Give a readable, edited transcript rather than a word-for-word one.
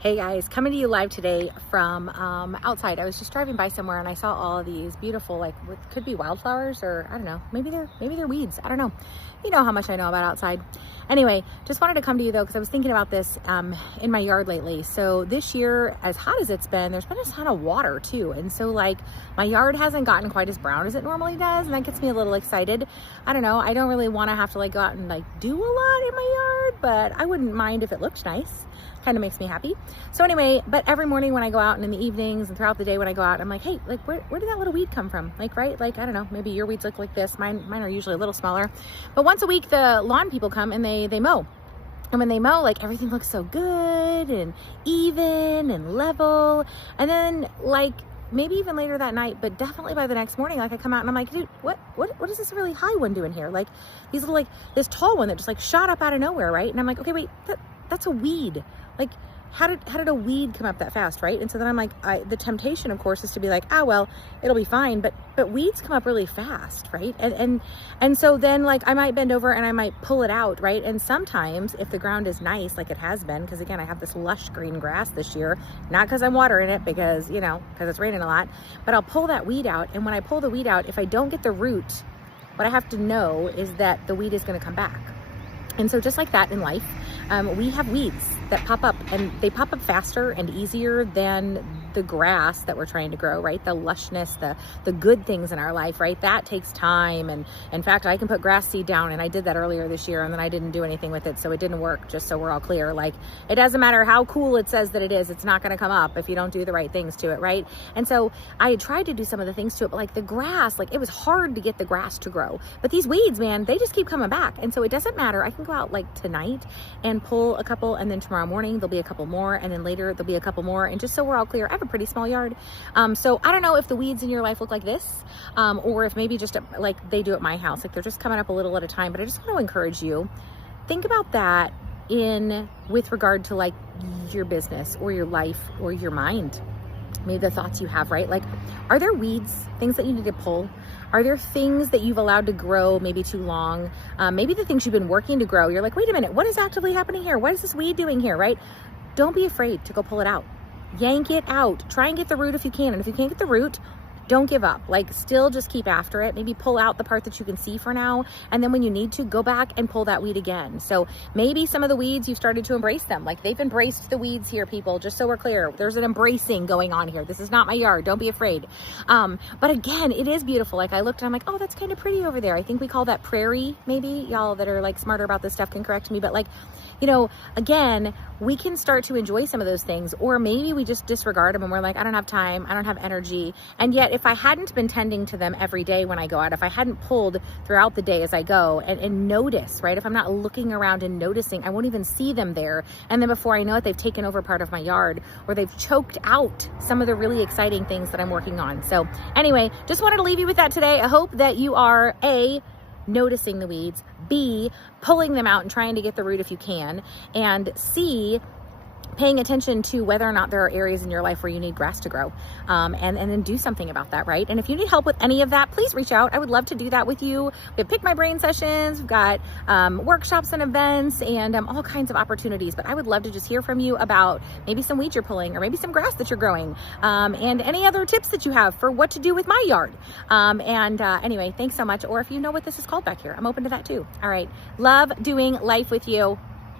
Hey guys, coming to you live today from outside. I was just driving by somewhere and I saw all of these beautiful, like what could be wildflowers, or I don't know, maybe they're weeds. I don't know. You know how much I know about outside. Anyway, just wanted to come to you though because I was thinking about this in my yard lately. So this year, as hot as it's been, there's been a ton of water too, and so like my yard hasn't gotten quite as brown as it normally does, and that gets me a little excited. I don't know. I don't really want to have to like go out and like do a lot in my yard, but I wouldn't mind if it looked nice. Kind of makes me happy. So anyway, but every morning when I go out and in the evenings and throughout the day when I go out, I'm like, hey, like where did that little weed come from? Like, right? Like, I don't know, maybe your weeds look like this. Mine are usually a little smaller. But once a week, the lawn people come and they mow. And when they mow, like everything looks so good and even and level. And then like maybe even later that night, but definitely by the next morning, like I come out and I'm like, dude, what is this really high one doing here? Like these little, like this tall one that just like shot up out of nowhere, right? And I'm like, okay, wait, that's a weed. Like, how did a weed come up that fast, right? And so then I'm like, the temptation, of course, is to be like, ah, well, it'll be fine. But weeds come up really fast, right? And so then like I might bend over and I might pull it out, right? And sometimes if the ground is nice, like it has been, because again, I have this lush green grass this year, not because I'm watering it, because it's raining a lot, but I'll pull that weed out. And when I pull the weed out, if I don't get the root, what I have to know is that the weed is going to come back. And so just like that in life, we have weeds that pop up, and they pop up faster and easier than the grass that we're trying to grow, right? The lushness, the good things in our life, right? That takes time. And in fact, I can put grass seed down, and I did that earlier this year, and then I didn't do anything with it. So it didn't work, just so we're all clear. Like, it doesn't matter how cool it says that it is, it's not going to come up if you don't do the right things to it, right? And so I had tried to do some of the things to it, but like the grass, like it was hard to get the grass to grow. But these weeds, man, they just keep coming back. And so it doesn't matter. I can go out like tonight and pull a couple, and then tomorrow morning there'll be a couple more, and then later there'll be a couple more. And just so we're all clear, I have a pretty small yard. So I don't know if the weeds in your life look like this, or if maybe just like they do at my house, like they're just coming up a little at a time. But I just want to encourage you, think about that with regard to like your business or your life or your mind, maybe the thoughts you have, right? Like, are there weeds, things that you need to pull? Are there things that you've allowed to grow maybe too long? Maybe the things you've been working to grow, you're like, wait a minute, what is actively happening here? What is this weed doing here, right? Don't be afraid to go pull it out. Yank it out. Try and get the root if you can. And if you can't get the root, don't give up. Like, still just keep after it. Maybe pull out the part that you can see for now. And then when you need to, go back and pull that weed again. So maybe some of the weeds, you've started to embrace them. Like, they've embraced the weeds here, people, just so we're clear. There's an embracing going on here. This is not my yard. Don't be afraid. But again, it is beautiful. Like, I looked and I'm like, oh, that's kind of pretty over there. I think we call that prairie, maybe. Y'all that are like smarter about this stuff can correct me. But like, again, we can start to enjoy some of those things, or maybe we just disregard them and we're like, I don't have time, I don't have energy. And yet if I hadn't been tending to them every day when I go out, if I hadn't pulled throughout the day as I go and notice, right? If I'm not looking around and noticing, I won't even see them there. And then before I know it, they've taken over part of my yard, or they've choked out some of the really exciting things that I'm working on. So anyway, just wanted to leave you with that today. I hope that you are noticing the weeds, B, pulling them out and trying to get the root if you can, and C, paying attention to whether or not there are areas in your life where you need grass to grow, and then do something about that, right? And if you need help with any of that, please reach out. I would love to do that with you. We have Pick My Brain sessions, we've got workshops and events, and all kinds of opportunities. But I would love to just hear from you about maybe some weeds you're pulling, or maybe some grass that you're growing, and any other tips that you have for what to do with my yard. Anyway, thanks so much. Or if you know what this is called back here, I'm open to that too. All right. Love doing life with you.